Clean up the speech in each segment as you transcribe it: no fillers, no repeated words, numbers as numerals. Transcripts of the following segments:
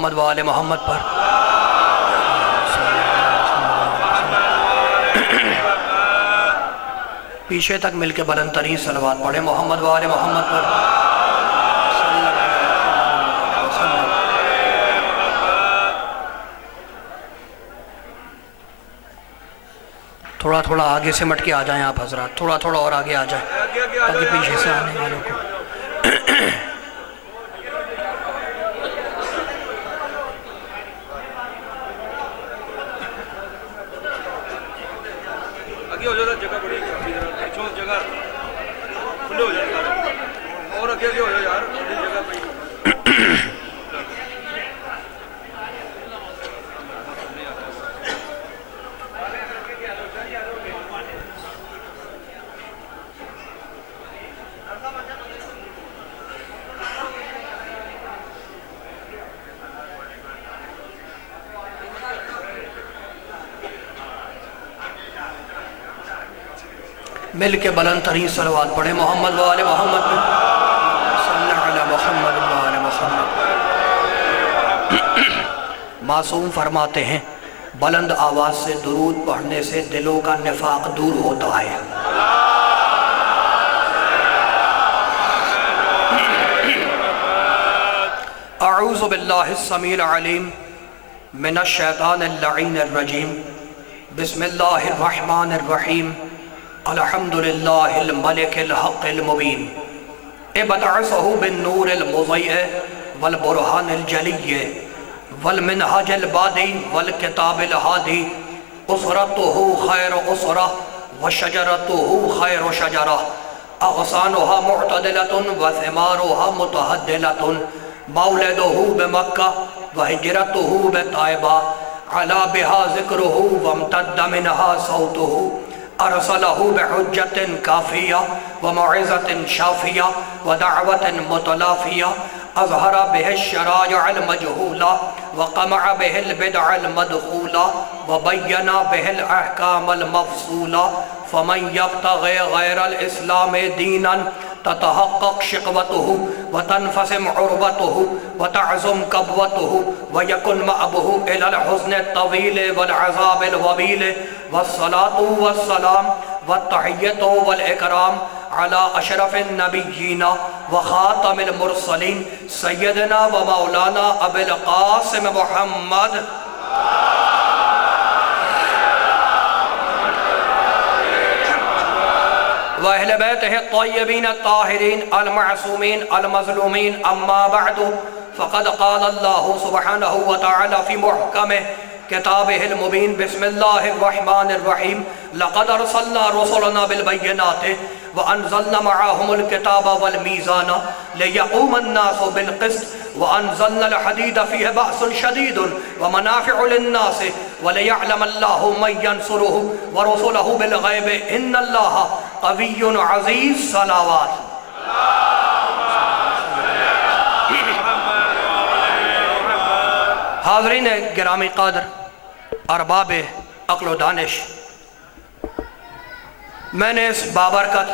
محمد و آل محمد پر۔ پیچھے تک مل کے بلند ترین صلوات پڑھیں محمد و آل محمد پر۔ تھوڑا تھوڑا آگے سے مٹ کے آ جائیں آپ حضرات، تھوڑا تھوڑا اور آگے آ جائیں تاکہ پیچھے سے آنے والوں کو۔ آگے ہو جاتا جگہ بڑی پیچھوں جگہ کھلے ہو جائے اور آگے ہو جائے یار جگہ پہ۔ مل کے بلند ترین صلوات پڑھیں محمد و آل محمد پر۔ صلی اللہ علی محمد و آل محمد۔ معصوم فرماتے ہیں بلند آواز سے درود پڑھنے سے دلوں کا نفاق دور ہوتا ہے۔ اعوذ باللہ السمیع العلیم من الشیطان اللعین الرجیم، بسم اللہ الرحمن الرحیم، الحمدللہ الملک الحق المبین، ابتعثہ بالنور المضیء والبرہان الجلی والمنہج البادی والکتاب الہادی، اسرتہ خیر اسرہ وشجرتہ خیر شجرہ، اغصانها معتدلة وثمارها متہدلة، مولدہ بمکہ وہجرتہ بطائبہ، علا بها ذکرہ وامتد منها صوتہ، ارسلہ بحجت کافیہ وموعظت شافیہ ودعوت متلافیہ، اظہر بہ الشرائع المجہولہ وقمع بہ البدع المدخولہ وبین بہ الاحکام المفصولہ، فمن یبتغی غیر الاسلام دینا تتحقق شقوتہ وتنفسم عروتہ وتعظم قبوتہ ویکن مأبہ الی الحزن الطویل والعذاب الوبیل، والصلاة والسلام والتحیت والاکرام علی اشرف النبیین وخاتم المرسلین سیدنا و مولانا ابی القاسم محمد وَأَهْلِ بَيْتِهِ الطَّيِّبِينَ الطَّاهِرِينَ الْمَعْصُومِينَ الْمَظْلُومِينَ أَمَّا بَعْدُ فَقَدْ قَالَ اللَّهُ سُبْحَانَهُ وَتَعَالَى فِي مُحْكَمِهِ كتابه المبين، بسم الله الرحمن الرحيم، لقد أرسلنا رسلنا بالبينات وأنزلنا معهم الكتاب والميزان ليقوم الناس بالقسط وأنزلنا الحديد فيه بأس شديد ومنافع للناس وليعلم الله من ينصره ورسله بالغيب إن الله قوي عزيز صلوات۔ حاضرین گرامی قدر، ارباب عقل و دانش، میں نے اس بابرکت،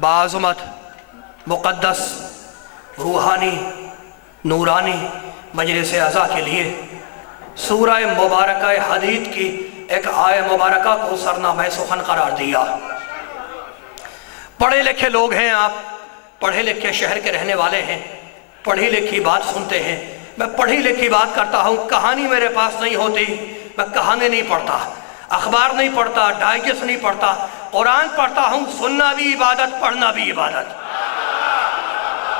باعظمت، مقدس، روحانی، نورانی مجلس اعزا کے لیے سورہ مبارکہ حدید کی ایک آیہ مبارکہ کو سرنامہ سخن قرار دیا۔ پڑھے لکھے لوگ ہیں آپ، پڑھے لکھے شہر کے رہنے والے ہیں، پڑھی لکھی بات سنتے ہیں۔ میں پڑھی لکھی بات کرتا ہوں، کہانی میرے پاس نہیں ہوتی، میں کہانی نہیں پڑھتا، اخبار نہیں پڑھتا، ڈائجسٹ نہیں پڑھتا، قرآن پڑھتا ہوں۔ سننا بھی عبادت، پڑھنا بھی عبادت،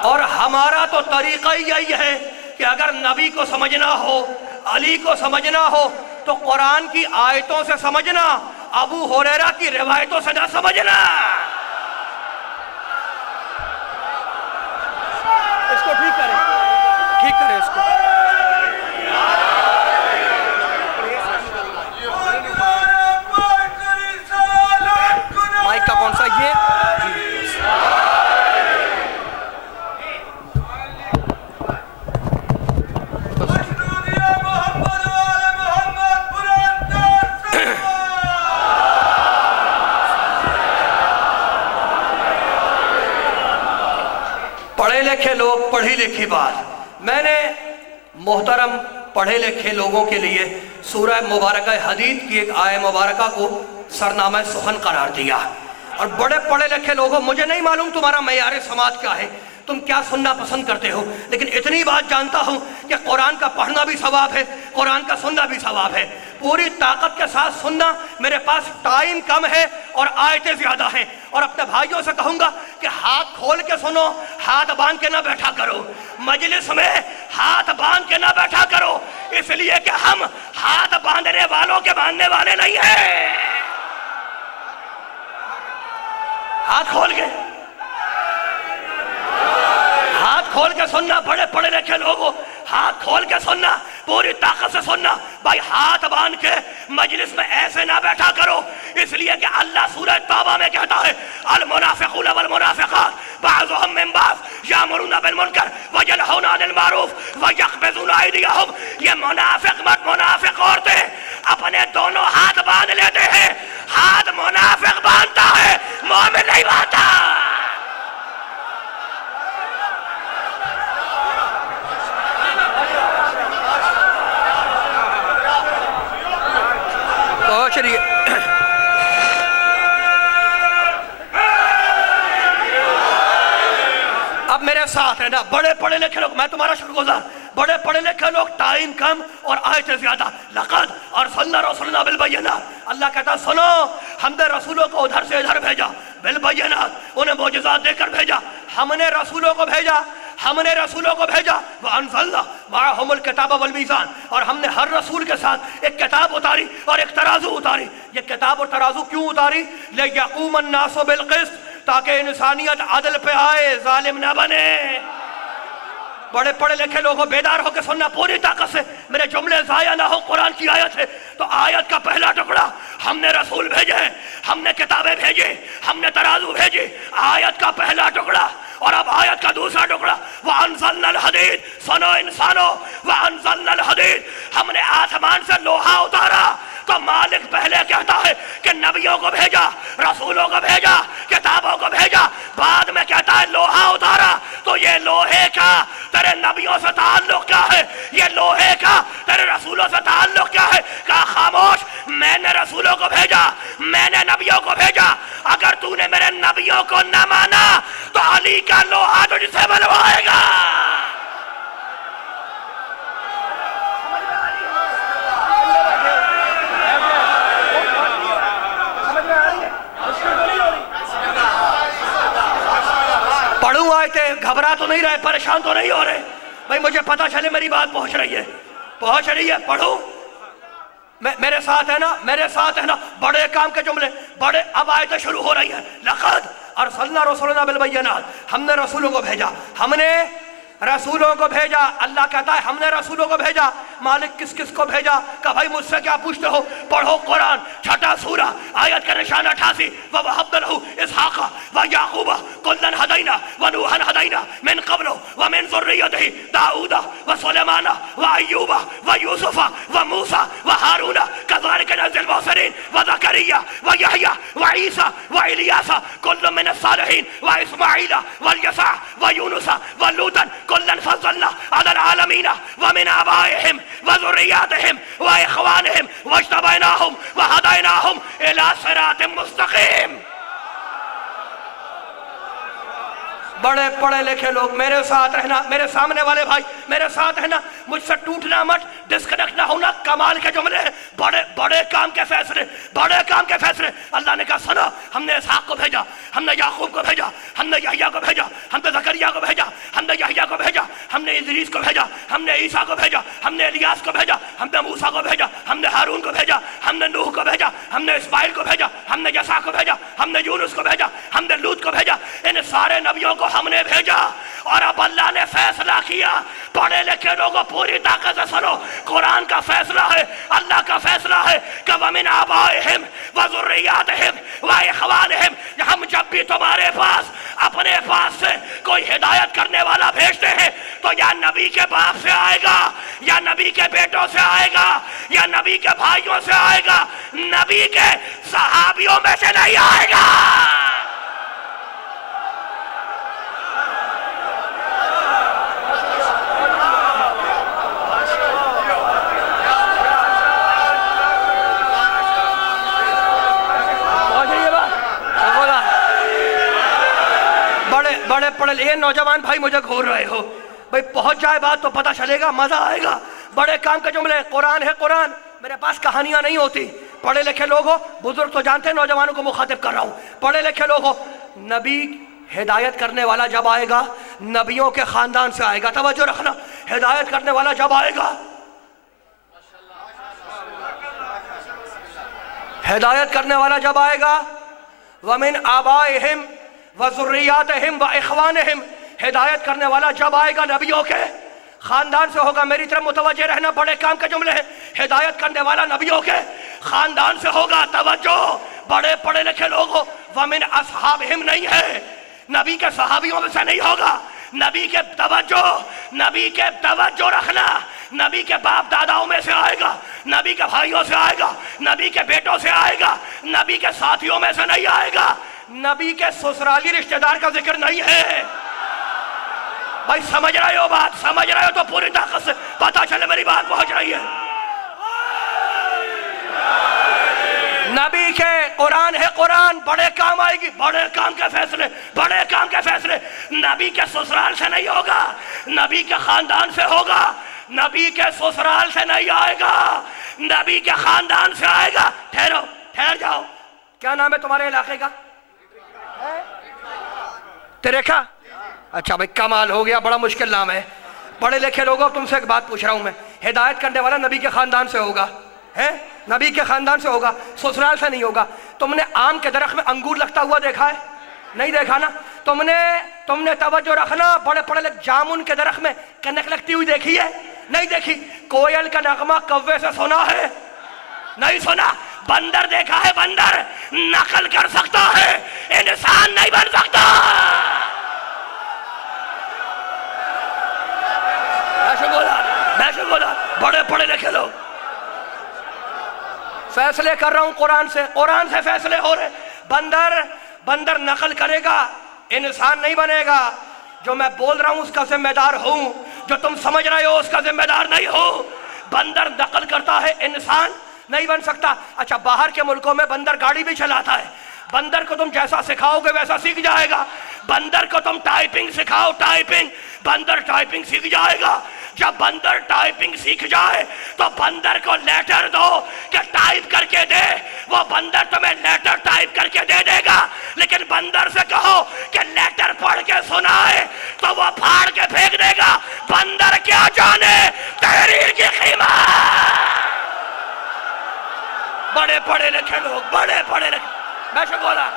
اور ہمارا تو طریقہ یہی ہے کہ اگر نبی کو سمجھنا ہو، علی کو سمجھنا ہو تو قرآن کی آیتوں سے سمجھنا، ابو ہریرہ کی روایتوں سے نہ سمجھنا۔ اس کو ٹھیک کریں، ٹھیک کریں اس کو۔ مائک کا کون سا یہ؟ پڑھے لکھے لوگ، پڑھی لکھی بات۔ میں نے मोहतरम पढ़े लिखे लोगों के लिए सूरह मुबारक हदीद की एक आय मुबारका को सरनामा सुखन करार दिया। और बड़े पढ़े लिखे लोगों, मुझे नहीं मालूम तुम्हारा मयार समाज क्या है, तुम क्या सुनना पसंद करते हो, लेकिन इतनी बात जानता हूं कि कुरान का पढ़ना भी सवाब है, कुरान का सुनना भी सवाब है। पूरी ताकत के साथ सुनना। मेरे पास टाइम कम है और आयतें ज्यादा हैं, और अपने भाइयों से कहूंगा कि हाथ खोल के सुनो, हाथ बांध के ना बैठा करो। मजलिस में हाथ बांध के ना बैठा करो, इसलिए कि हम हाथ बांधने वालों के बांधने वाले नहीं हैं। हाथ खोल के सुनना। बड़े पढ़े लिखे लोगों, हाथ खोल के सुनना, पूरी ताकत से सुनना। भाई हाथ बांध के मजलिस में ऐसे ना बैठा करो, इसलिए कि अल्लाह सूरह तौबा में कहता है अल मुनाफिकून वल मुनाफिकात बाज़ुहुम मिन बाज़ यामुरूना बिल मुनकर व यनहौना अनिल मारूफ व यक़बिज़ूना अयदियहुम। ये मुनाफिक औरतें अपने दोनों हाथ बांध लेते हैं। हाथ मुनाफिक बांधता है, मोमिन नहीं बांधता। अब मेरे साथ है ना बड़े पढ़े लिखे लोग, मैं तुम्हारा शुक्रगुजार। बड़े पढ़े लिखे लोग, टाइम कम और आयतें ज्यादा। लक़द अरसलना रसूलना बिल बय्यिनात। अल्लाह कहता सुनो, हमने रसूलों को उधर से इधर भेजा, बिल बय्यिनात, उन्हें मोजज़ात देकर भेजा। हमने रसूलों को भेजा व अंज़लना मअहुमुल किताब वल मीज़ान, और हमने हर रसूल के साथ एक किताब उतारी और एक तराजू उतारी। ये किताब और तराजू क्यों उतारी? लियक़ूमन नासु बिल क़िस्त, ताकि इंसानियत अदल पे आए, जालिम ना बने। बड़े पढ़े लिखे लोगों, बेदार होकर सुनना पूरी ताकत से, मेरे जुमले ज़ाया ना हो। कुरान की आयत है, तो आयत का पहला टुकड़ा, हमने रसूल भेजे, हमने किताबें भेजे, हमने तराजू भेजे, आयत का पहला टुकड़ा। और अब आयत का दूसरा टुकड़ा, व अंज़लनल हदीद, सुनो इंसानो, व अंज़लनल हदीद, हमने आसमान से लोहा उतारा। तो मालिक पहले कहता है कि नबियों को भेजा, रसूलों को भेजा, किताबों को भेजा, बाद में कहता है लोहा उतारा। तो ये लोहे का तेरे नबियों से ताल्लुक क्या है? ये लोहे का तेरे रसूलों से ताल्लुक क्या है? कहा खामोश, मैंने रसूलों को भेजा, मैंने नबियों को भेजा। अगर तूने मेरे नबियों को न माना तो अली का लोहा तुझसे बनवाएगा। पढ़ूं आयते, घबरा तो नहीं रहे, परेशान तो नहीं हो रहे? भाई मुझे पता चले मेरी बात पहुंच रही है। पढ़ूं, मेरे साथ है ना बड़े काम के जुमले, बड़े। अब आयतें शुरू हो रही है। लक़द अरसलना रसूलना बिल बय्यिनात, हमने रसूलों को भेजा। अल्लाह कहता है हमने रसूलों को भेजा। मालिक किस किस को भेजा? कहा भाई मुझसे क्या पूछते हो, पढ़ो कुरान, छठा सूरा, आयत का निशान 88। व वहब्ना लहू इसहाक़ा व याक़ूबा कुल्लन हदैना व नूहन हदैना मिन क़ब्लु व मिन ज़ुर्रिय्यतिही दाऊदा व सुलैमाना व अय्यूबा व यूसुफा व मूसा व हारूना कज़ालिका नज़्ज़िल मुहसिनीन व ज़करिया व यहया व ईसा व इलियासा कुल्लुम मिनस सालिहीन व इस्माईला व यसा व यूनुसा व लूतन कुल्लन फज़्ज़लना अलल आलमीन व मिन आबाइहिम व ज़ुर्रिय्यतिहिम व इख़वानिहिम वज्तबैनाहुम व हदैनाहुम इला सिरातिम मुस्तक़ीम। बड़े पढ़े लिखे लोग, मेरे साथ रहना, मेरे सामने वाले भाई मेरे साथ रहना, मुझसे टूटना मत, डिस्कनेक्ट ना होना। कमाल के जुमले हैं, बड़े काम के फैसले। अल्लाह ने कहा सुनो, हमने इसहाक़ को भेजा, हमने याकूब को भेजा, हमने यहया को भेजा, हमने ज़करिया को भेजा, हमने यहया को भेजा, हमने इदरीस को भेजा, हमने ईसा को भेजा, हमने इलियास को भेजा, हमने मूसा को भेजा, हमने हारून को भेजा, हमने नूह को भेजा, हमने इस्माइल को भेजा, हमने यसा को भेजा, हमने यूनुस को भेजा, हमने लूत को भेजा। इन सारे नबियों को हमने भेजा। और अब अल्लाह ने फैसला किया। पढ़े लिखे लोगों पूरी ताकत से सुनो, कुरान का फैसला है, अल्लाह का फैसला है कि वमिन आबाइहिम व ज़ुर्रिय्यतिहिम व इख़वानिहिम। हम जब भी तुम्हारे पास अपने पास से कोई हिदायत करने वाला भेजते हैं तो या नबी के बाप से आएगा, या नबी के बेटों से आएगा, या नबी के भाइयों से आएगा, नबी के सहाबियों में से नहीं आएगा। पढ़े ये नौजवान भाई मुझे घूर रहे हो भाई, पहुंच जाए बात तो पता चलेगा, मजा आएगा। बड़े काम के जुमले, कुरान है कुरान, मेरे पास कहानियां नहीं होती। पढ़े लिखे लोग हो, बुजुर्ग तो जानते हैं, नौजवानों को मुखातिब कर रहा हूं। पढ़े लिखे लोग हो, नबी हिदायत करने वाला जब आएगा नबियों के खानदान से आएगा। तवज्जो रखना, हिदायत करने वाला जब आएगा, हिदायत करने वाला जब आएगा, वमिन आबाइहिम व ज़ुर्रियातिहिम व इख़वानिहिम, हिदायत करने वाला जब आएगा नबियों के खानदान से होगा। मेरी तरफ मुतवज्जे रहना, बड़े काम के जुमले हैं। हिदायत करने वाला नबियों के खानदान से होगा। तवज्जो, बड़े पढ़े लिखे लोग हो, वमिन अस्हाबिहिम नहीं है, नबी के सहाबियों में से नहीं होगा। नबी के तवज्जो रखना, नबी के बाप दादाओं में से आएगा, नबी के भाइयों से आएगा, नबी के बेटों से आएगा, नबी के साथियों में से नहीं आएगा। नबी के ससुराली रिश्तेदार का जिक्र नहीं है। भाई समझ रहे हो बात? समझ रहे हो तो पूरी ताकत से पता चले मेरी बात पहुंच रही है। नबी के कुरान है कुरान, बड़े काम आएगी, बड़े काम के फैसले, बड़े काम के फैसले नबी के ससुराल से नहीं होगा, नबी के खानदान से होगा। नबी के ससुराल से नहीं आएगा, नबी के खानदान से आएगा। ठहरो, ठहर जाओ, क्या नाम है तुम्हारे इलाके का? तेरेखा? अच्छा भाई, कमाल हो गया, बड़ा मुश्किल नाम है। पढ़े लिखे लोगों, तुमसे एक बात पूछ रहा हूं मैं, हिदायत करने वाला नबी के खानदान से होगा, है? नबी के खानदान से होगा, ससुराल से नहीं होगा। तुमने आम के दरख्त में अंगूर लगता हुआ देखा है? नहीं देखा ना? तुमने तवज्जो रखना, बड़े पढ़े लिखे जामुन के दरख्त में कनक लगती हुई देखी है? नहीं देखी। कोयल का नगमा कौवे से सुना है? नहीं सुना। बंदर देखा है? बंदर नकल कर सकता है, इंसान नहीं बन सकता। बड़े पढ़े लिखे लोग, फैसले कर रहा हूं कुरान से फैसले हो रहे। बंदर नकल करेगा, इंसान नहीं बनेगा। जो मैं बोल रहा हूं उसका जिम्मेदार हूं, जो तुम समझ रहे हो उसका जिम्मेदार नहीं हो। बंदर नकल करता है, इंसान नहीं बन सकता। अच्छा, बाहर के मुल्कों में बंदर गाड़ी भी चलाता है। बंदर को तुम जैसा सिखाओगे वैसा सीख जाएगा। बंदर को तुम टाइपिंग सिखाओ, टाइपिंग, बंदर टाइपिंग सीख जाएगा। जब बंदर टाइपिंग सीख जाए तो बंदर को लेटर दो कि टाइप करके दे, वो बंदर तुम्हें लेटर टाइप करके दे देगा। लेकिन बंदर से कहो कि लेटर पढ़ के सुनाए तो वो फाड़ के फेंक देगा। बंदर क्या जाने तहरीर की कीमत। बड़े पढ़े लिखे लोग, बड़े पढ़े लिखे, मैं बोला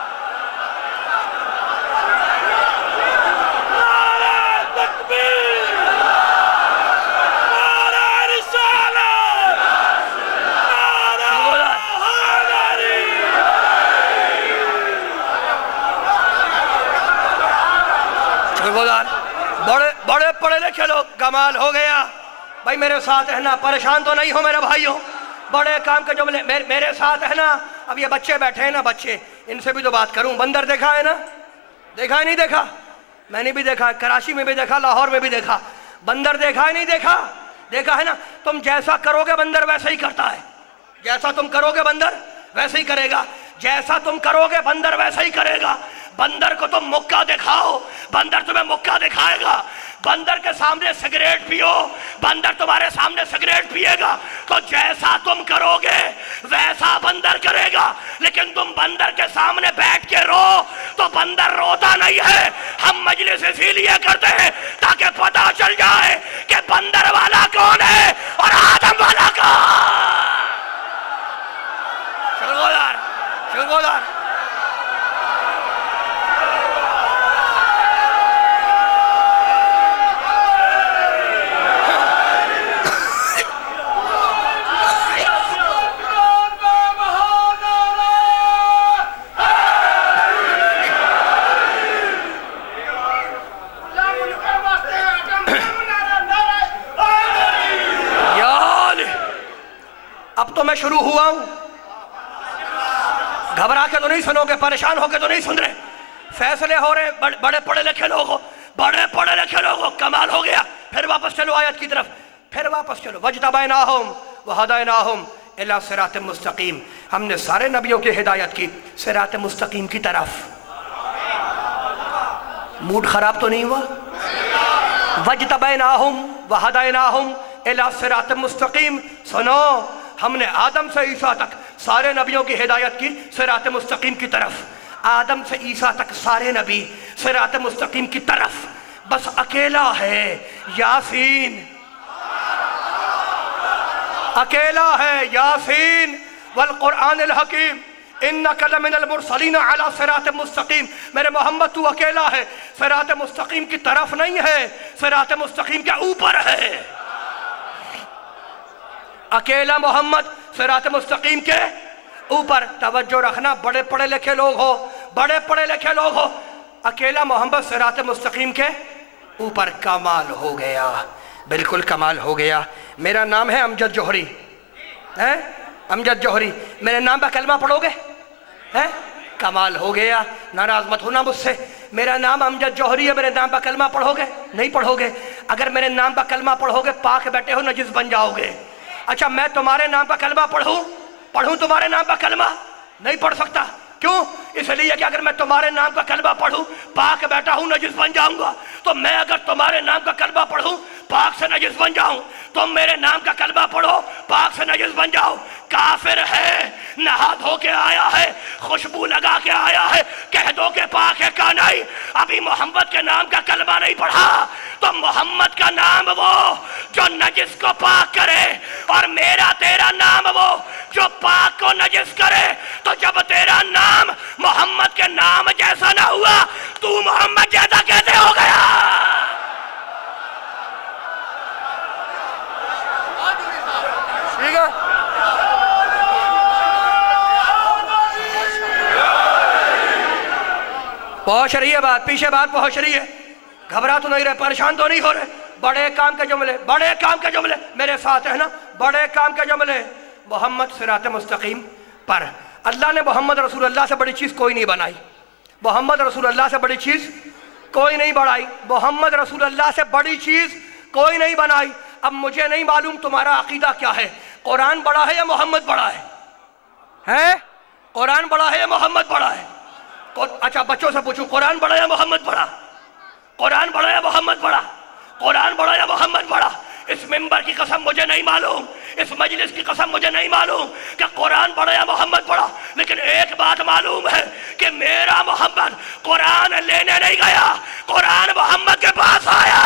बड़े पढ़े लिखे लोग, कमाल हो गया भाई। मेरे साथ है ना, परेशान तो नहीं हो मेरे भाइयों। बड़े काम के जुमले मेरे साथ है ना। अब ये बच्चे बैठे हैं ना, बच्चे, इनसे भी तो बात करूं। बंदर देखा है ना? देखा है? नहीं देखा? मैंने भी देखा, कराची में भी देखा, लाहौर में भी देखा। बंदर देखा है? नहीं देखा? देखा है ना? तुम जैसा करोगे बंदर वैसा ही करता है। जैसा तुम करोगे बंदर वैसे ही करेगा। जैसा तुम करोगे बंदर वैसा ही करेगा। बंदर को तुम मुक्का दिखाओ, बंदर तुम्हें मुक्का दिखाएगा। बंदर के सामने सिगरेट पियो, बंदर तुम्हारे सामने सिगरेट पिएगा। तो जैसा तुम करोगे वैसा बंदर करेगा। लेकिन तुम बंदर के सामने बैठ के रो तो बंदर रोता नहीं है। हम मजलिस इसीलिए करते हैं ताकि पता चल जाए कि बंदर वाला कौन है और आदम वाला कौन। शुक्रिया। अब तो मैं शुरू हुआ हूं, घबरा के तो नहीं सुनोगे, परेशान होके तो नहीं सुन रहे। फैसले हो रहे, बड़े पढ़े लिखे लोग हो, बड़े पढ़े लिखे लोग हो। कमाल हो गया। फिर वापस चलो आयत की तरफ, फिर वापस चलो। वजतबैनाहुम वहदैनाहुम इला सिरात मुस्तकीम। हमने सारे नबियों की हिदायत की सिरात मुस्तकीम की तरफ। मूड खराब तो नहीं हुआ? वज्तबैनाहुम वहदैनाहुम इला सिरात मुस्तकीम। सुनो, हमने आदम से ईसा तक सारे नबियों की हिदायत की सिरात मुस्तकीम की तरफ। आदम से ईसा तक सारे नबी सिरात मुस्तकीम की तरफ, बस अकेला है यासीन, अकेला है यासीन वल कुरआनिल हकीम इन्नका लमिनल मुरसलीन अला सिरात मुस्तकीम। मेरे मोहम्मद तू अकेला है, सिरात मुस्तकीम की तरफ नहीं है, सिरात मुस्तकीम के ऊपर है। अकेला मोहम्मद सिरात मुस्तकीम के ऊपर। तवज्जो रखना, बड़े पढ़े लिखे लोग हो, बड़े पढ़े लिखे लोग हो, अकेला मोहम्मद सिरात मुस्तकीम के ऊपर। कमाल हो गया, बिल्कुल कमाल हो गया। मेरा नाम है अमजद जौहरी, है अमजद जौहरी, मेरे नाम पर कलमा पढ़ोगे? हैं? कमाल हो गया, नाराज मत होना मुझसे। मेरा नाम अमजद जौहरी है, मेरे नाम पर कलमा पढ़ोगे? नहीं पढ़ोगे। अगर मेरे नाम पर कलमा पढ़ोगे पाक बैठे हो नजिस बन जाओगे। अच्छा, मैं तुम्हारे नाम पर कलमा पढ़ूं तुम्हारे नाम पर कलमा? नहीं पढ़ सकता। क्यों? इसलिए कि अगर मैं तुम्हारे नाम का कलमा पढ़ूं पाक बैठा हूं नजिस बन जाऊंगा। तो मैं अगर तुम्हारे नाम का कलमा पढ़ूं पाक से नजिस बन जाऊं, तुम मेरे नाम का कलमा पढ़ो पाक से नजिस बन जाओ। काफिर है, नहा धो के आया है, खुशबू लगा के आया है, कह दो के पाक है का नहीं। अभी मोहम्मद के नाम का कलमा नहीं पढ़ा तो मोहम्मद का नाम वो जो नजिस को पाक करे, और मेरा तेरा नाम वो जो पाक को नजिस करे। तो जब तेरा नाम मोहम्मद के नाम जैसा ना हुआ, तू मोहम्मद जैसा कैसे हो गया? ठीक है, पहुंच रही है बात, पीछे बात पहुंच रही है। घबरा तो नहीं रहे, परेशान तो नहीं हो रहे। बड़े काम के जुमले, बड़े काम के जुमले मेरे साथ है ना, बड़े काम के जुमले। मोहम्मद सिरात मुस्तकीम पर। अल्लाह ने मोहम्मद रसूलुल्लाह से बड़ी चीज़ कोई नहीं बनाई, मोहम्मद रसूलुल्लाह से बड़ी चीज़ कोई नहीं बढ़ाई, मोहम्मद रसूलुल्लाह से बड़ी चीज़ कोई नहीं बनाई। अब मुझे नहीं मालूम तुम्हारा अकीदा क्या है, कुरान बड़ा है या मोहम्मद बड़ा है? हैं? कुरान बड़ा है या मोहम्मद बड़ा है? अच्छा, बच्चों से पूछूं, कुरान बड़ा या मोहम्मद बड़ा? कुरान बड़ा या मोहम्मद बड़ा? कुरान बड़ा या मोहम्मद बड़ा? इस मिंबर की कसम मुझे नहीं मालूम, इस मजलिस की कसम मुझे नहीं मालूम कि कुरान बड़ा या मोहम्मद बड़ा। लेकिन एक बात मालूम है कि मेरा मोहम्मद कुरान लेने नहीं गया, कुरान मोहम्मद के पास आया,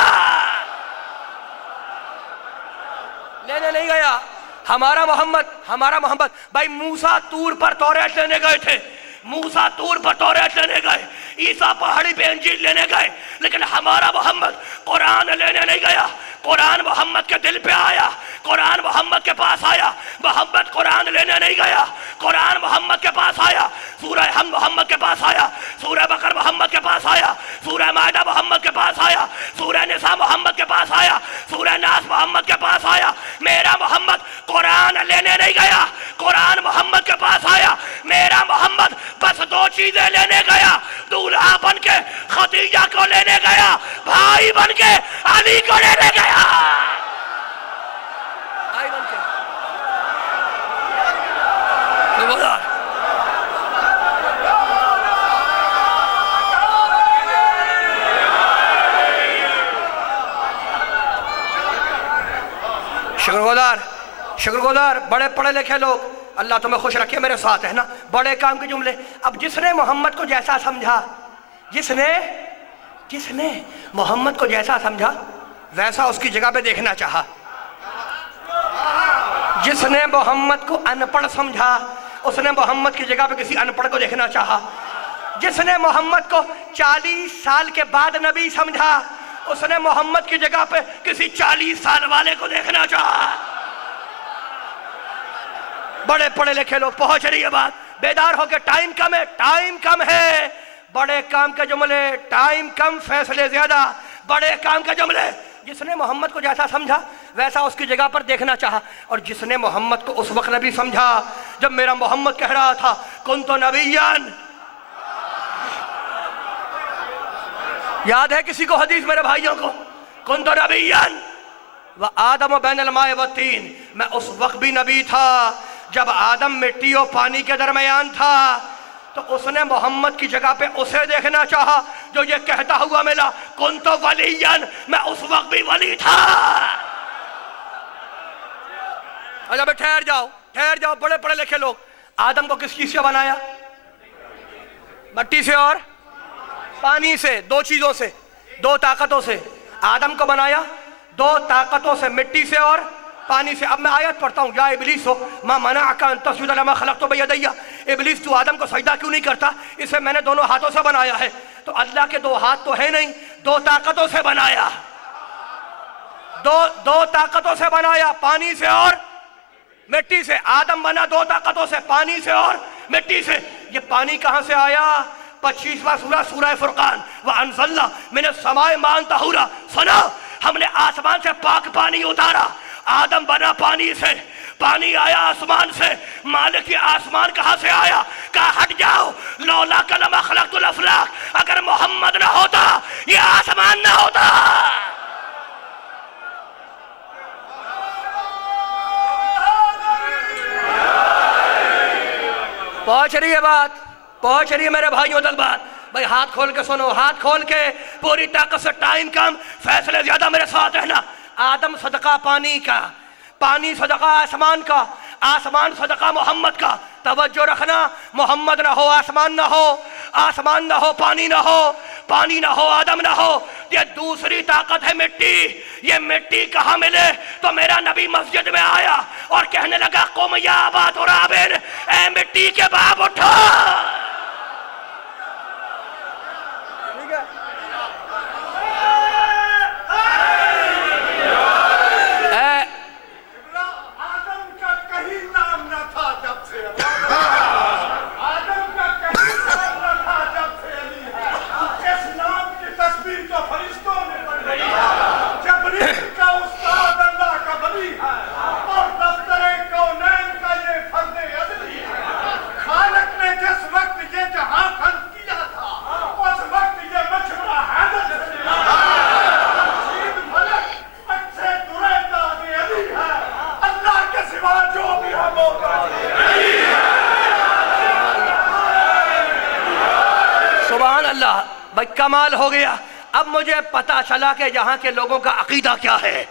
लेने नहीं गया। हमारा मोहम्मद भाई मूसा तूर पर तौरात लेने गए थे, मूसा तूर पर तौरात लेने गए, ईसा पहाड़ी पे इंजील लेने गए, लेकिन हमारा मोहम्मद कुरान लेने नहीं गया। कुरान मोहम्मद के दिल पे आया, कुरान मोहम्मद के पास आया, मोहम्मद कुरान लेने नहीं गया, कुरान मोहम्मद के पास आया। सूरह हम मोहम्मद के पास आया, सूरह बकर मोहम्मद के पास आया, सूरह माइदा मोहम्मद के पास आया, सूरह निसा मोहम्मद के पास आया, सूरह नास मोहम्मद के पास आया। मेरा मोहम्मद कुरान लेने नहीं गया, कुरान मोहम्मद के पास आया। मेरा मोहम्मद बस दो चीजें लेने गया, दूल्हा बन के खदीजा को लेने गया, भाई बन के अली को लेने गया। भाई बन के शुक्रगुजार बड़े पढ़े लिखे लोग, अल्लाह तुम्हें खुश रखे, मेरे साथ है ना। बड़े काम के जुमले। अब जिसने मोहम्मद को जैसा समझा, जिसने मोहम्मद को जैसा समझा वैसा उसकी जगह पे देखना चाहा, जिसने मोहम्मद को अनपढ़ समझा उसने मोहम्मद की जगह पे किसी अनपढ़ को देखना चाहा, जिसने मोहम्मद को 40 साल के बाद नबी समझा उसने मोहम्मद की जगह पे किसी 40 साल वाले को देखना चाहा। बड़े पढ़े लिखे लोग, पहुंच रही है बात, बेदार होकर, टाइम कम है, टाइम कम है। बड़े काम के जुमले, टाइम कम, फैसले ज्यादा। बड़े काम के जुमले। जिसने मोहम्मद को जैसा समझा वैसा उसकी जगह पर देखना चाहा, और जिसने मोहम्मद को उस वक्त नबी समझा जब मेरा मोहम्मद कह रहा था कुन्तु नबिय्यन। याद है किसी को हदीस, मेरे भाइयों को? कुन्तु नबिय्यन व आदम बैनल माए व तीन। मैं उस वक्त भी नबी था जब आदम मिट्टी और पानी के दरमियान था। تو اس نے محمد کی جگہ پہ اسے دیکھنا چاہا جو یہ کہتا ہوا ملا کنت ولیاً، میں اس وقت بھی ولی تھا۔ اچھا بھائی ٹھہر جاؤ بڑے پڑھے لکھے لوگ، آدم کو کس چیز سے بنایا؟ مٹی سے اور پانی سے، دو چیزوں سے، دو طاقتوں سے آدم کو بنایا، دو طاقتوں سے، مٹی سے اور پانی سے۔ اب میں آیت پڑھتا ہوں، یا ابلیس ہو ما منعک ان تسجد لما خلقت بیدی، ابلیس تو آدم کو سجدہ کیوں نہیں کرتا؟ اسے میں نے دونوں ہاتھوں سے بنایا ہے۔ تو اللہ کے دو ہاتھ تو ہے نہیں، دو طاقتوں سے بنایا، دو طاقتوں سے بنایا، پانی سے اور مٹی سے۔ آدم بنا دو طاقتوں سے، پانی سے اور مٹی سے۔ یہ پانی کہاں سے آیا؟ 25واں سورہ، سورہ فرقان، وَأَنزَلْنَا مِنَ السَّمَاءِ مَاءً طَهُورًا۔ سنا، ہم نے آسمان سے پاک پانی اتارا۔ آدم بنا پانی سے، پانی آیا آسمان سے۔ مالک یہ آسمان کہاں سے آیا؟ کہا ہٹ جاؤ، لولا لما خلقت الافلاق، اگر محمد نہ ہوتا یہ آسمان نہ ہوتا۔ پہنچ رہی ہے بات، پہنچ رہی ہے میرے بھائیوں تک بات؟ بھائی ہاتھ کھول کے سنو، ہاتھ کھول کے، پوری طاقت سے، ٹائم کم، فیصلے زیادہ، میرے ساتھ رہنا۔ آدم صدقہ پانی کا، پانی صدقہ آسمان کا، آسمان صدقہ محمد کا۔ توجہ رکھنا، محمد نہ ہو آسمان نہ ہو، آسمان نہ ہو پانی نہ ہو، پانی نہ ہو آدم نہ ہو۔ یہ دوسری طاقت ہے مٹی۔ یہ مٹی کہاں ملے؟ تو میرا نبی مسجد میں آیا اور کہنے لگا قم یا ابا تراب، اے مٹی کے باپ اٹھو۔ سبحان اللہ، بھائی کمال ہو گیا۔ اب مجھے پتا چلا کہ یہاں کے لوگوں کا عقیدہ کیا ہے۔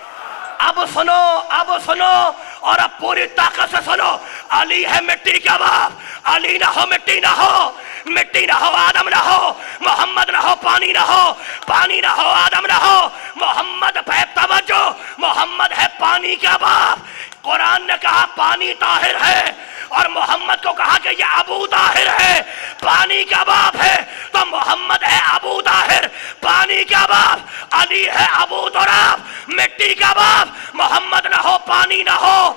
اب سنو اور اب پوری طاقت سے سنو۔ علی ہے مٹی کا باپ، علی نہ ہو مٹی نہ ہو، مٹی نہ ہو آدم نہ ہو، محمد نہ ہو پانی نہ ہو، پانی نہ ہو آدم نہ ہو، محمد پہ توجہ، محمد ہے پانی کا باپ۔ قرآن نے کہا پانی طاہر ہے، اور محمد کو کہا کہ یہ ابو طاہر ہے، پانی کا باپ ہے۔ تو محمد ہے ابو طاہر، پانی کا باپ۔ علی ہے ابو تراب، مٹی کا باپ۔ محمد نہ ہو پانی نہ ہو،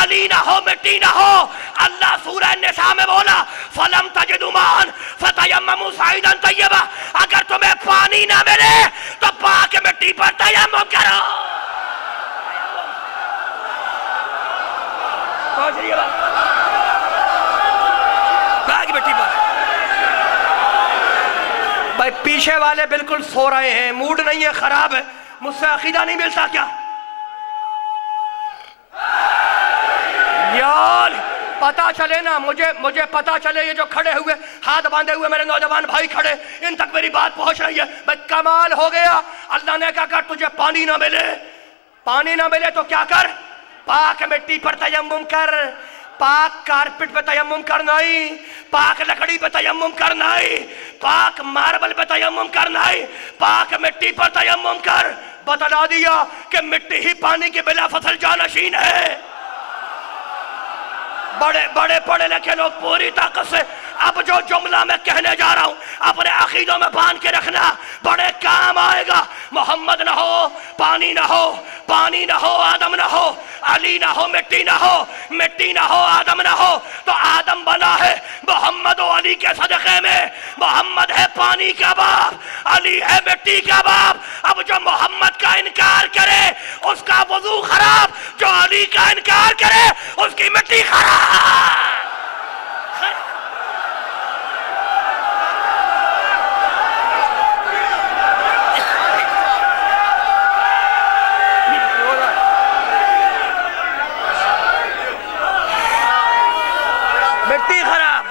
علی نہ ہو مٹی نہ ہو۔ اللہ سورہ نساء میں بولا فَلَمْ تَجِدُوا مَاءً فَتَيَمَّمُوا صَعِيدًا طَيِّبًا، اگر تمہیں پانی نہ ملے تو پاک مٹی پر تیمم کرو۔ پہنچ رہی ہے بات؟ پاک مٹی پر۔ بھائی پیچھے والے بالکل سو رہے ہیں، موڈ نہیں ہے، خراب ہے، مجھ سے عقیدہ نہیں ملتا کیا؟ یار پتا چلے نا، مجھے پتا چلے، یہ جو کھڑے ہوئے ہاتھ باندھے ہوئے میرے نوجوان بھائی کھڑے، ان تک میری بات پہنچ رہی ہے۔ بھائی کمال ہو گیا۔ اللہ نے کہا کہ تجھے پانی نہ ملے تو کیا کر؟ پاک مٹی پر تیمم کر، پاک کارپٹ پہ تیمم کرنا ہی، پاک لکڑی پہ تیمم کرنا ہی، پاک ماربل پہ تیمم کرنا ہی، پاک مٹی پر تیمم کر۔ بتلا دیا کہ مٹی ہی پانی کے بلا فصل جانشین ہے۔ بڑے پڑھے لکھے لوگ پوری طاقت سے اب جو جملہ میں کہنے جا رہا ہوں اپنے عقیدوں میں باندھ کے رکھنا، بڑے کام آئے گا۔ محمد نہ ہو پانی نہ ہو، پانی نہ ہو آدم نہ ہو، علی نہ ہو مٹی نہ ہو، مٹی نہ ہو آدم نہ ہو، تو آدم بنا ہے محمد و علی کے صدقے میں۔ محمد ہے پانی کا باپ، علی ہے مٹی کا باپ۔ اب جو محمد کا انکار کرے اس کا وضو خراب، جو علی کا انکار کرے اس کی مٹی خراب۔ مٹی خراب۔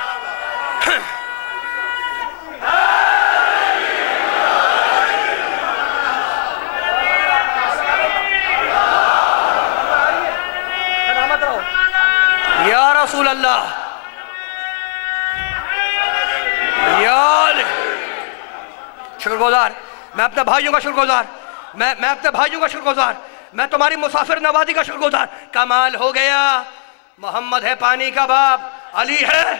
رسول اللہ، یا علی۔ شکر گزار، میں اپنے بھائیوں کا شکر گزار، میں اپنے بھائیوں کا شکر گزار، میں تمہاری مسافر نوازی کا شکر گزار۔ کمال ہو گیا، محمد ہے پانی کا باپ، علی ہے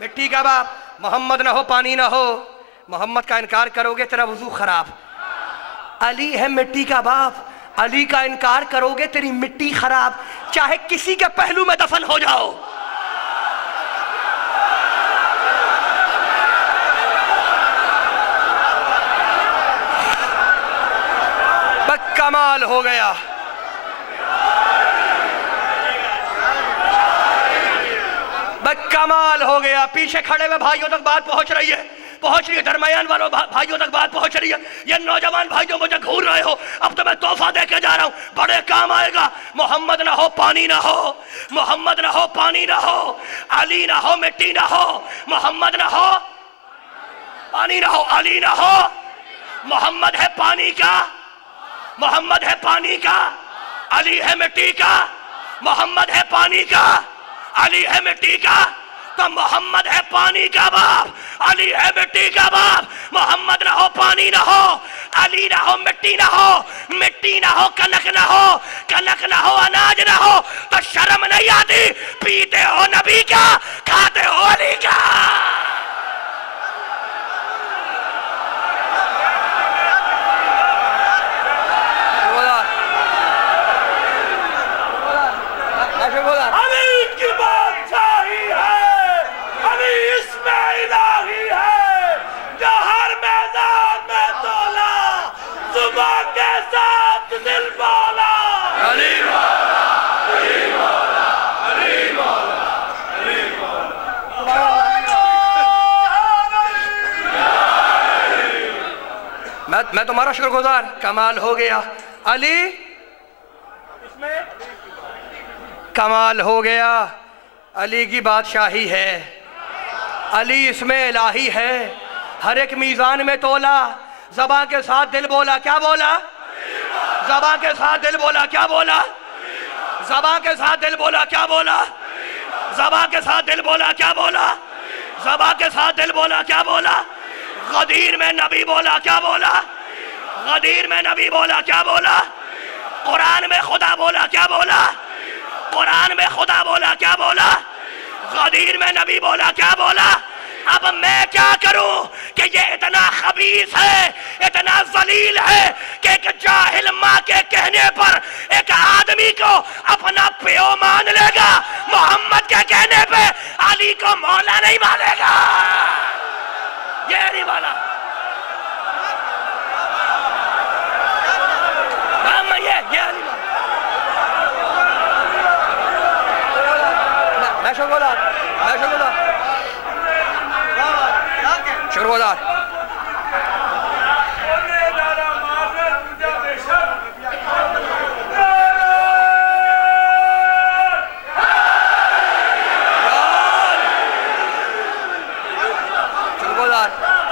مٹی کا باپ۔ محمد نہ ہو پانی نہ ہو، محمد کا انکار کرو گے تیرا وضو خراب۔ علی ہے مٹی کا باپ، علی کا انکار کرو گے تیری مٹی خراب، چاہے کسی کے پہلو میں دفن ہو جاؤ۔ بس کمال ہو گیا۔ بس کمال ہو گیا۔ پیچھے کھڑے ہوئے بھائیوں تک بات پہنچ رہی ہے، درمیان والوں بھائیوں تک بات پہنچ رہی ہے۔ یہ نوجوان بھائیوں مجھے گھور رہے ہو، اب تو میں تحفہ دے کے جا رہا ہوں، بڑے کام آئے گا۔ محمد نہ ہو پانی نہ ہو، محمد نہ ہو پانی نہ ہو، علی نہ ہو مٹی نہ ہو، محمد نہ ہو پانی نہ ہو، علی نہ ہو۔ محمد ہے پانی کا، محمد ہے پانی کا، علی ہے مٹی کا۔ محمد ہے پانی کا، علی ہے مٹی کا۔ تو محمد ہے پانی کا باپ، علی ہے مٹی کا باپ۔ محمد نہ ہو پانی نہ ہو، علی نہ ہو مٹی نہ ہو، مٹی نہ ہو کنک نہ ہو، کنک نہ ہو اناج نہ ہو، تو شرم نہیں آتی؟ پیتے ہو نبی کا، کھاتے ہو علی کا۔ علی کی بادشاہی ہے، علی اسم الہی ہے، جو ہر میدان میں تولا، زبان کے ساتھ دل بولا۔ علی مولا، علی مولا، علی مولا، علی مولا۔ میں تمہارا شکر گزار، کمال ہو گیا۔ علی کمال ہو گیا، علی کی بادشاہی ہے، علی اس میں الہی ہے، ہر ایک میزان میں تولا، زباں کے ساتھ دل بولا۔ کیا بولا؟ زباں کے ساتھ دل بولا۔ کیا بولا؟ زباں کے ساتھ دل بولا۔ کیا بولا؟ زباں کے ساتھ دل بولا۔ کیا بولا؟ زباں کے ساتھ دل بولا۔ کیا بولا؟ غدیر میں نبی بولا۔ کیا بولا؟ غدیر میں نبی بولا۔ کیا بولا؟ قرآن میں خدا بولا۔ کیا بولا؟ قرآن میں خدا بولا۔ کیا بولا؟ غدیر میں نبی بولا۔ کیا بولا؟ اب میں کیا کروں کہ یہ اتنا خبیث ہے، اتنا ذلیل ہے کہ ایک جاہل ماں کے کہنے پر ایک آدمی کو اپنا پیو مان لے گا، محمد کے کہنے پہ علی کو مولا نہیں مانے گا۔ یہ نہیں مانا۔ یہ نہیں مانا۔ میں شکر گزار، میں شکر گزار، شکر گزار۔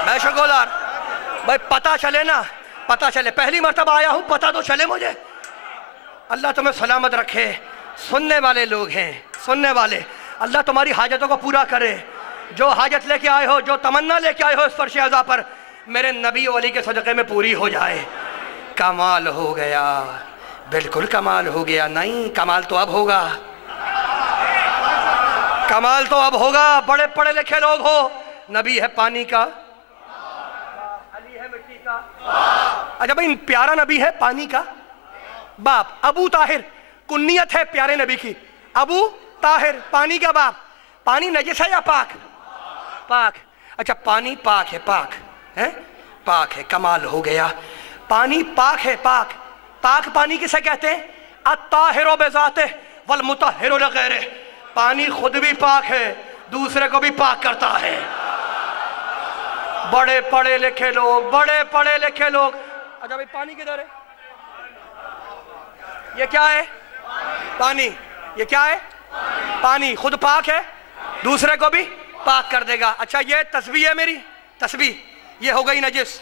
میں شکر گزار۔ بھائی پتہ چلے نا، پتہ چلے، پہلی مرتبہ آیا ہوں، پتہ تو چلے مجھے۔ اللہ تمہیں سلامت رکھے۔ سننے والے لوگ ہیں، سننے والے، اللہ تمہاری حاجتوں کو پورا کرے۔ جو حاجت لے کے آئے ہو، جو تمنا لے کے آئے ہو اس فرش عزا پر، میرے نبی و علی کے صدقے میں پوری ہو جائے۔ کمال ہو گیا، بالکل کمال ہو گیا۔ نہیں، کمال تو اب ہوگا، کمال تو اب ہوگا۔ بڑے پڑھے لکھے لوگ ہو، نبی ہے پانی کا، علی ہے مٹی کا۔ اچھا بھائی، پیارا نبی ہے پانی کا باپ، ابو طاہر کنیت ہے پیارے نبی کی، ابو طاہر پانی کا باپ۔ پانی نجس ہے یا پاک؟ پاک۔ اچھا پانی پاک ہے، پاک ہے، پاک ہے، کمال ہو گیا۔ پانی پاک ہے، پاک۔ پاک پانی کسے کہتے ہیں؟ الطاہر بذاتہ والمطہر لغیرہ۔ پانی خود بھی پاک ہے، دوسرے کو بھی پاک کرتا ہے۔ بڑے پڑھے لکھے لوگ، بڑے پڑھے لکھے لوگ۔ اچھا بھائی، پانی کدھر ہے؟ یہ کیا ہے؟ پانی۔ یہ کیا ہے؟ پانی خود پاک ہے، دوسرے کو بھی پاک کر دے گا۔ اچھا یہ تسبیح ہے میری، تسبیح یہ ہو گئی نجس،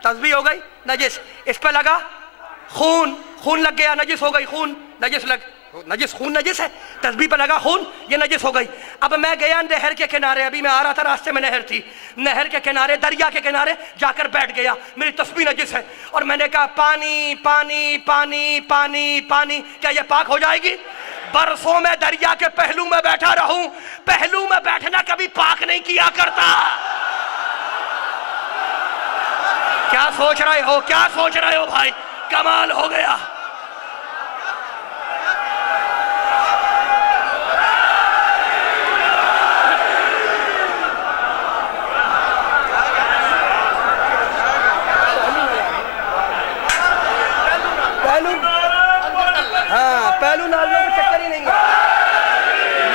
تسبیح ہو گئی نجس، اس پہ لگا خون، خون لگ گیا، نجس ہو گئی، خون نجس لگ नजिस, खून नजिस है, तस्बीह पे लगा खून, ये नजिस हो गई। अब मैं गया नहर के किनारे, अभी मैं आ रहा था, रास्ते में नहर थी, नहर के किनारे, दरिया के किनारे जाकर बैठ गया, मेरी तस्बीह नजिस है, और मैंने कहा पानी पानी पानी पानी पानी, क्या ये पाक हो जाएगी? बरसों में दरिया के पहलू में बैठा रहूं, पहलू में बैठना कभी पाक नहीं किया करता। क्या सोच रहे हो, क्या सोच रहे हो भाई? कमाल हो गया। हाँ, पहलू नाजों का चक्कर ही नहीं है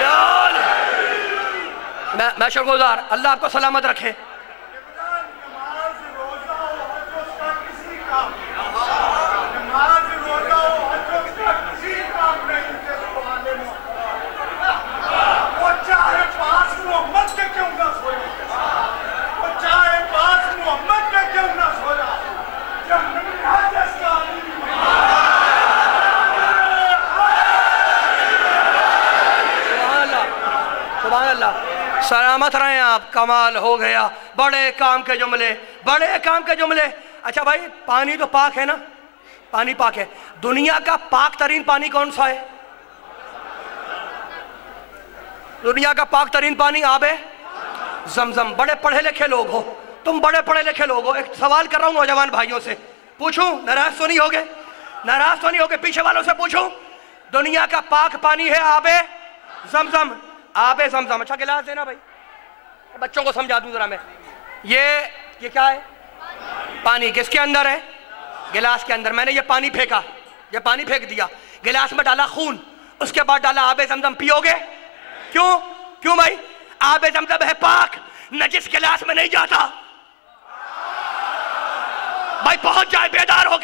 यार। मैं शुक्रगुजार, अल्लाह आपको सलामत रखे। सलामत रहे आप, कमाल हो गया। बड़े काम के जुमले, बड़े काम के जुमले। अच्छा भाई, पानी तो पाक है ना, पानी पाक है। दुनिया का पाक तरीन पानी कौन सा है? दुनिया का पाक तरीन पानी आब है जमजम। बड़े पढ़े लिखे लोग हो तुम, बड़े पढ़े लिखे लोग हो। एक सवाल कर रहा हूं नौजवान भाइयों से, पूछूं? नाराज तो नहीं होगे? नाराज तो नहीं होगे? पीछे वालों से पूछूं? दुनिया का पाक पानी है आबे जमजम, आबे जमजम। अच्छा गिलास देना भाई, बच्चों को समझा दूं जरा मैं। ये क्या है? पानी। किसके अंदर है? गिलास के अंदर। मैंने ये पानी फेंका, ये पानी फेंक दिया, गिलास में डाला खून, उसके बाद डाला आबे जमजम। पियोगे? क्यों? क्यों भाई? आबे जमजम है पाक, नजिस गिलास में नहीं जाता भाई। पहुंच जाए, बेदार हो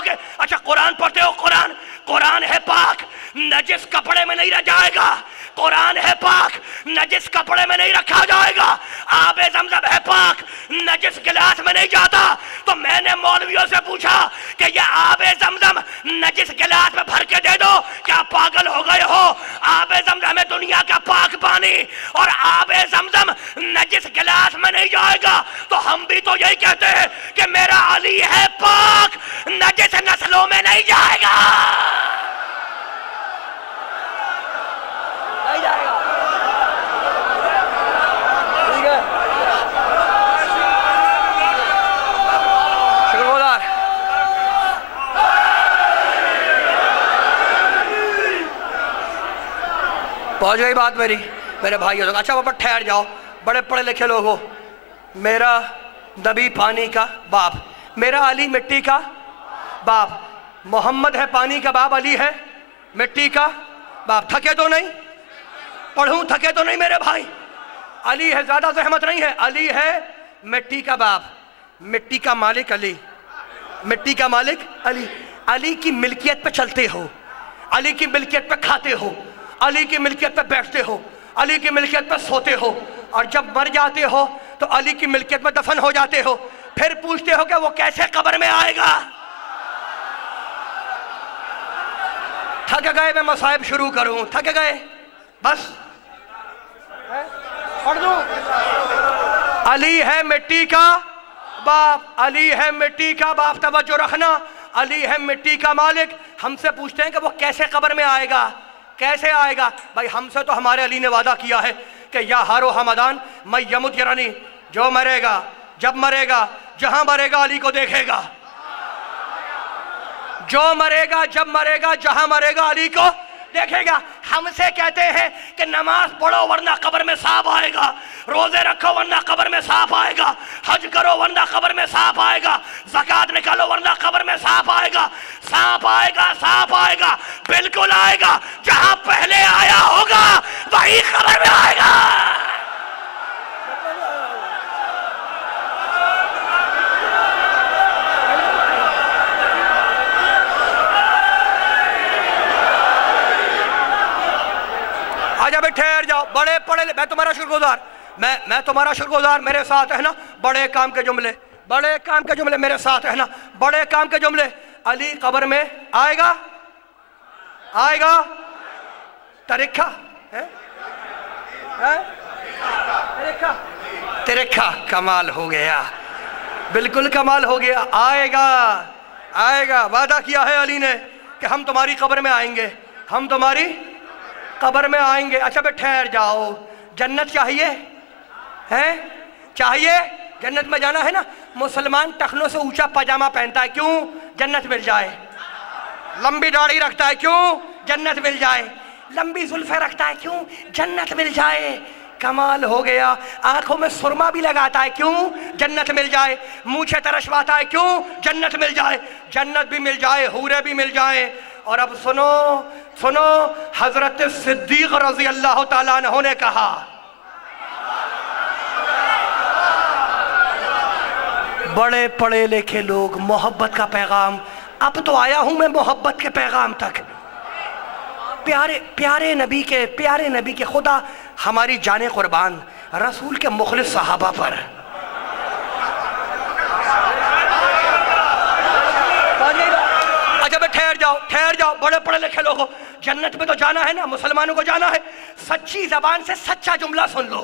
के। अच्छा कुरान पढ़ते हो? कुरान है पाक, नजिस कपड़े में नहीं रह जाएगा। कुरान है पाक, नजिस कपड़े में नहीं रखा जाएगा। आबे जमजम है पाक, नजिस गिलास में नहीं जाता। तो मैंने मौलवियों से पूछा कि ये आबे जमजम नजिस गिलास में भर के दे दो, क्या पागल हो गए हो? आबे जमजम है दुनिया का पाक पानी, और आबे जमजम नजिस गिलास में नहीं जाएगा। तो हम भी तो यही कहते हैं कि मेरा अली है पाक, नजिस नस्लों में नहीं जाएगा। नहीं जाएगा, ठीक है? शुक्रगुजार। पहुंच गई बात मेरी, मेरे भाइयों। अच्छा बाबा ठहर जाओ, बड़े पढ़े लिखे लोग हो। मेरा नबी पानी का बाप, मेरा अली मिट्टी का बाप। मोहम्मद है पानी का बाप, अली है मिट्टी का बाप। थके तो नहीं? पढ़ूं थके तो नहीं मेरे भाई? अली है, ज्यादा जहमत नहीं है। अली है मिट्टी का बाप, मिट्टी का मालिक अली, मिट्टी का मालिक अली। अली की मिल्कियत पे चलते हो, अली की मिल्कियत पे खाते हो, अली की मिल्कियत पे बैठते हो, अली की मिल्कियत पे सोते हो, और जब मर जाते हो तो अली की मिल्कियत में दफन हो जाते हो। फिर पूछते हो कि वो कैसे कब्र में आएगा? थक गए? मैं मसाइब शुरू करूं? थक गए? बस पढ़ दूं। अली है मिट्टी का बाप, अली है मिट्टी का बाप। तवज्जो रखना, अली है मिट्टी का मालिक। हमसे पूछते हैं कि वो कैसे कब्र में आएगा, कैसे आएगा? भाई हमसे तो हमारे अली ने वादा किया है कि या हारो हमदान मैं यमुत यरानी, जो मरेगा जब मरेगा जहां मरेगा अली को देखेगा। जो मरेगा जब मरेगा जहां मरेगा अली को देखेगा। हमसे कहते हैं कि नमाज पढ़ो वरना कब्र में सांप आएगा, रोजे रखो वरना कब्र में सांप आएगा, हज करो वरना कब्र में सांप आएगा, ज़कात निकालो वरना कब्र में सांप आएगा। सांप आएगा, सांप आएगा, बिल्कुल आएगा। जहां पहले आया होगा वही कब्र में आएगा। आजा भाई ठहर जाओ, बड़े पढ़े, मैं तुम्हारा शुक्रगुजार, मैं तुम्हारा शुक्रगुजार। मेरे साथ है ना बड़े काम के जुमले, बड़े काम के जुमले मेरे साथ है ना, बड़े काम के जुमले। अली कब्र में आएगा, आएगा, तरीका है? तरीका कमाल हो गया, बिल्कुल कमाल हो गया। आएगा आएगा, वादा किया है अली ने कि हम तुम्हारी कब्र में आएंगे, हम तुम्हारी कब्र में आएंगे। अच्छा बे ठहर जाओ, जन्नत चाहिए है? चाहिए? जन्नत में जाना है ना। मुसलमान टखनों से ऊंचा पजामा पहनता है, क्यों? जन्नत मिल जाए। लंबी दाढ़ी रखता है, क्यों? जन्नत मिल जाए। लंबी जुल्फे रखता है, क्यों? जन्नत मिल जाए। कमाल हो गया। आंखों में सुरमा भी लगाता है, क्यों? जन्नत मिल जाए। मूछें तरशवाता है, क्यों? जन्नत मिल जाए। जन्नत भी मिल जाए, हूरे भी मिल जाए। और अब सुनो सुनो, हजरत सिद्दीक रजी अल्लाह ताला अन्हु ने कहा, बड़े पढ़े लिखे लोग, मोहब्बत का पैगाम। अब तो आया हूं मैं मोहब्बत के पैगाम तक। प्यारे नबी के खुदा हमारी जाने कुर्बान रसूल के मुखलिस सहाबा पर। अच्छा ठहर जाओ, बड़े पढ़े लिखे लोगों, जन्नत में तो जाना है ना, मुसलमानों को जाना है। सच्ची जबान से सच्चा जुमला सुन लो।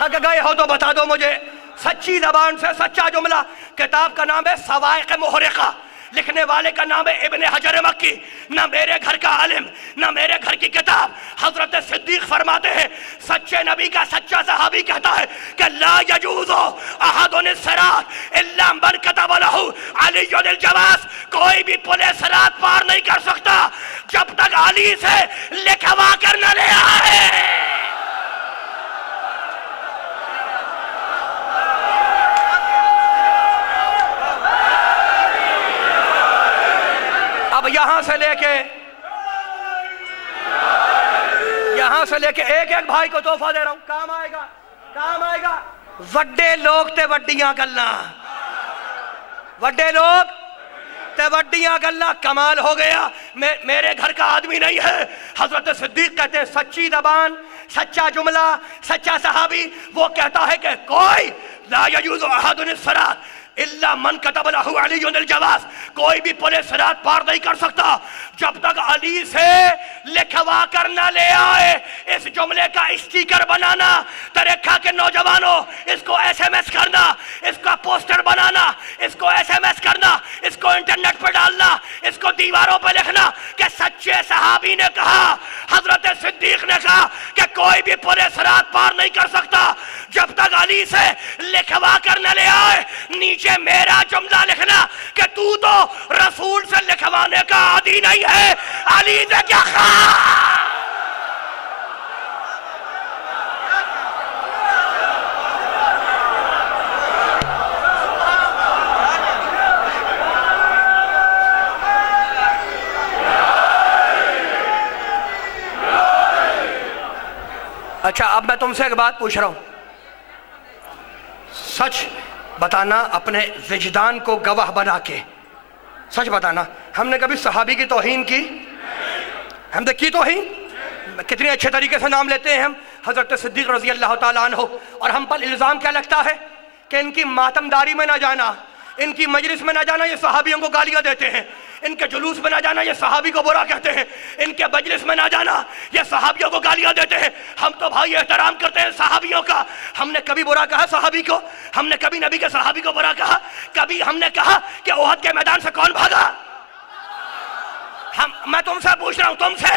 अगर गए हो तो बता दो मुझे, सच्ची जबान से सच्चा जुमला। किताब का नाम है सवाइक़ मुहरिक़ा, लिखने वाले का नाम है इब्ने हजर मक्की। ना मेरे घर का आलिम, ना मेरे घर की किताब। हजरत सिद्दीक फरमाते हैं, सच्चे नबी का सच्चा सहाबी कहता है कि ला यजूज़ु अहदुन सिरात इल्ला मन कतब लहू अलीयुल जवास। कोई भी पुले सिरात पार नहीं कर सकता जब तक अली से लिखवा कर न ले आए। अब यहां से लेके एक एक भाई को तोहफा दे रहा हूं, काम आएगा। वड्डे लोग ते वड्डियां गल्लां, वड्डे लोग ते वड्डियां गल्लां। कमाल हो गया। मेरे घर का आदमी नहीं है। हजरत सिद्दीक कहते हैं, सच्ची जबान, सच्चा जुमला, सच्चा सहाबी वो कहता है कि कोई ला यजूज़ु अहदुन सिरात इल्ला मन कतब लहू अलीयुल जवास। कोई भी पुले सिरात पार नहीं कर सकता जब तक अली से लिखवा कर न ले आए। इस जुमले का स्टिकर बनाना, तरीका के नौजवानों इसको SMS करना, इसका पोस्टर बनाना, इसको SMS करना, इसको इंटरनेट पर डालना, इसको दीवारों पर लिखना कि सच्चे सहाबी ने कहा, हजरत सिद्दीक ने कहा कि कोई भी पुले सिरात पार नहीं कर सकता जब तक अली से लिखवा कर न ले आए। नीचे मेरा जुमला लिखना कि तू तो रसूल से लिखवाने का आदी नहीं है, अली से क्या खा। अच्छा अब मैं तुमसे एक बात पूछ रहा हूं, सच बताना, अपने विजदान को गवाह बना के सच बताना, हमने कभी सहाबी की तौहीन की? हमने की तौहीन? कितने अच्छे तरीके से नाम लेते हैं हम हजरत सिद्दीक रजी अल्लाह ताला अन्हु, और हम पर इल्ज़ाम क्या लगता है कि इनकी मातमदारी में ना जाना, इनकी मजलिस में ना जाना, ये सहाबियों को गालियां देते हैं। इनके जुलूस में ना जाना, ये सहाबी को बुरा कहते हैं। इनके मजलिस में ना जाना, ये सहाबियों को गालियां देते हैं। हम तो भाई एहतराम करते हैं सहाबियों का। हमने कभी बुरा कहा सहाबी को? हमने कभी नबी के सहाबी को बुरा कहा? कभी हमने कहा कि ओहद के मैदान से कौन भागा? मैं तुमसे पूछ रहा हूं, तुमसे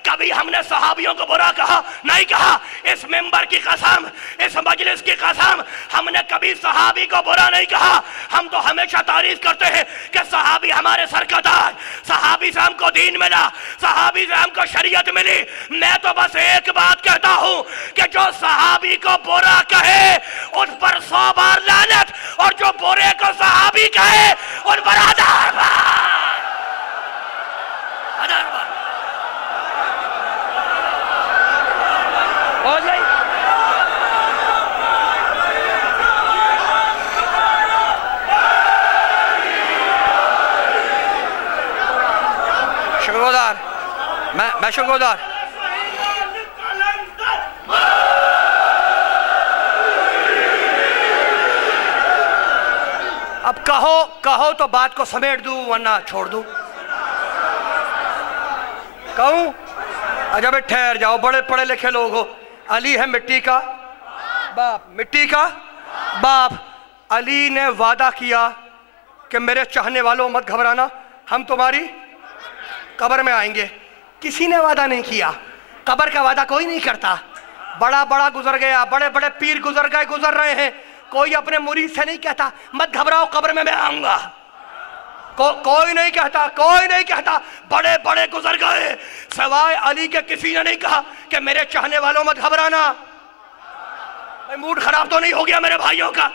कभी हमने सहाबियों को बुरा कहा? नहीं कहा। इस मेंबर की कसम, इस मजलिस की कसम, हमने कभी सहाबी को बुरा नहीं कहा। हम तो हमेशा तारीफ करते हैं कि सहाबी हमारे सर का ताज, सहाबी से हमको दीन मिला, सहाबी से हमको शरीयत मिली। मैं तो बस एक बात कहता हूं कि जो सहाबी को बुरा कहे उस पर 100 बार लानत, और जो बुरे को सहाबी कहे उन पर 1000 बार। शुक्रगुजार, मैं शुक्रगुजार। अब कहो तो बात को समेट दूं वरना छोड़ दूं। कहूँ? अच्छा भाई ठहर जाओ, बड़े पढ़े लिखे लोग हो। अली है मिट्टी का बाप, मिट्टी का बाप। अली ने वादा किया कि मेरे चाहने वालों मत घबराना, हम तुम्हारी कब्र में आएंगे। किसी ने वादा नहीं किया, कब्र का वादा कोई नहीं करता। बड़ा बड़ा गुजर गया, बड़े बड़े पीर गुजर गए, गुजर रहे हैं। कोई अपने मुरीद से नहीं कहता मत घबराओ कब्र में मैं आऊंगा। कोई नहीं कहता, कोई नहीं कहता। बड़े बड़े गुजर गए, सवाए अली के किसी ने नहीं कहा कि मेरे चाहने वालों मत घबराना। मूड खराब तो नहीं हो गया मेरे भाइयों का?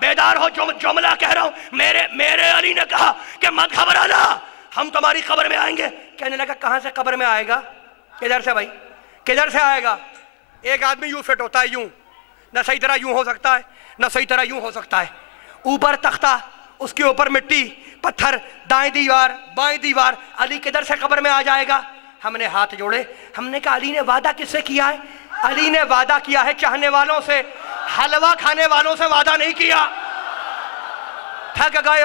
बेदार हो, जुमला कह रहा हूं। मेरे अली ने कहा कि मत घबराना, हम तुम्हारी कब्र में आएंगे। कहने लगा कहां से कब्र में आएगा? किधर से भाई, किधर से आएगा? एक आदमी यूं फिट होता है, यूं, न सही तरह यूं हो सकता है, न सही तरह यूं हो सकता है। ऊपर तख्ता, उसके ऊपर मिट्टी पत्थर, दाएं दीवार बाएं दीवार। अली किधर से कब्र में आ जाएगा? हमने हाथ जोड़े, हमने कहा अली ने वादा किससे किया है? अली ने वादा किया है चाहने वालों से, हलवा खाने वालों से वादा नहीं किया। थक गए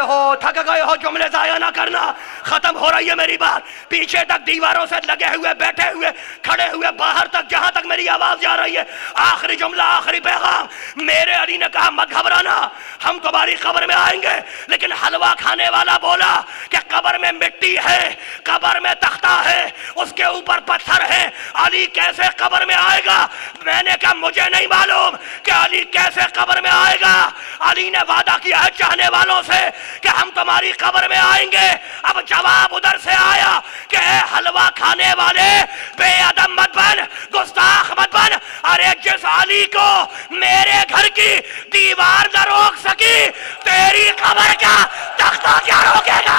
हो, जुमले जाया ना करना। खत्म हो रही है मेरी बात। पीछे तक दीवारों से लगे हुए, बैठे हुए, खड़े हुए, बाहर तक, जहां तक मेरी आवाज जा रही है। आखिरी जुमला, आखिरी पैगाम। मेरे अली ने कहा मत घबराना, हम तुम्हारी कब्र में आएंगे। लेकिन हलवा खाने वाला बोला कि कब्र में मिट्टी है, कब्र में तख्ता है, उसके ऊपर पत्थर है, अली कैसे कब्र में आएगा? मैंने कहा मुझे नहीं मालूम कि अली कैसे कब्र में आएगा। अली ने वादा किया है चाहने वालों से कि हम तुम्हारी कब्र में आएंगे। अब जवाब उधर से आया कि हलवा खाने वाले बेअदब मत बन, गुस्ताख मत बन। अरे जिस अली को मेरे घर की दीवार न रोक सकी, तेरी कब्र का तख्ता क्या रोकेगा?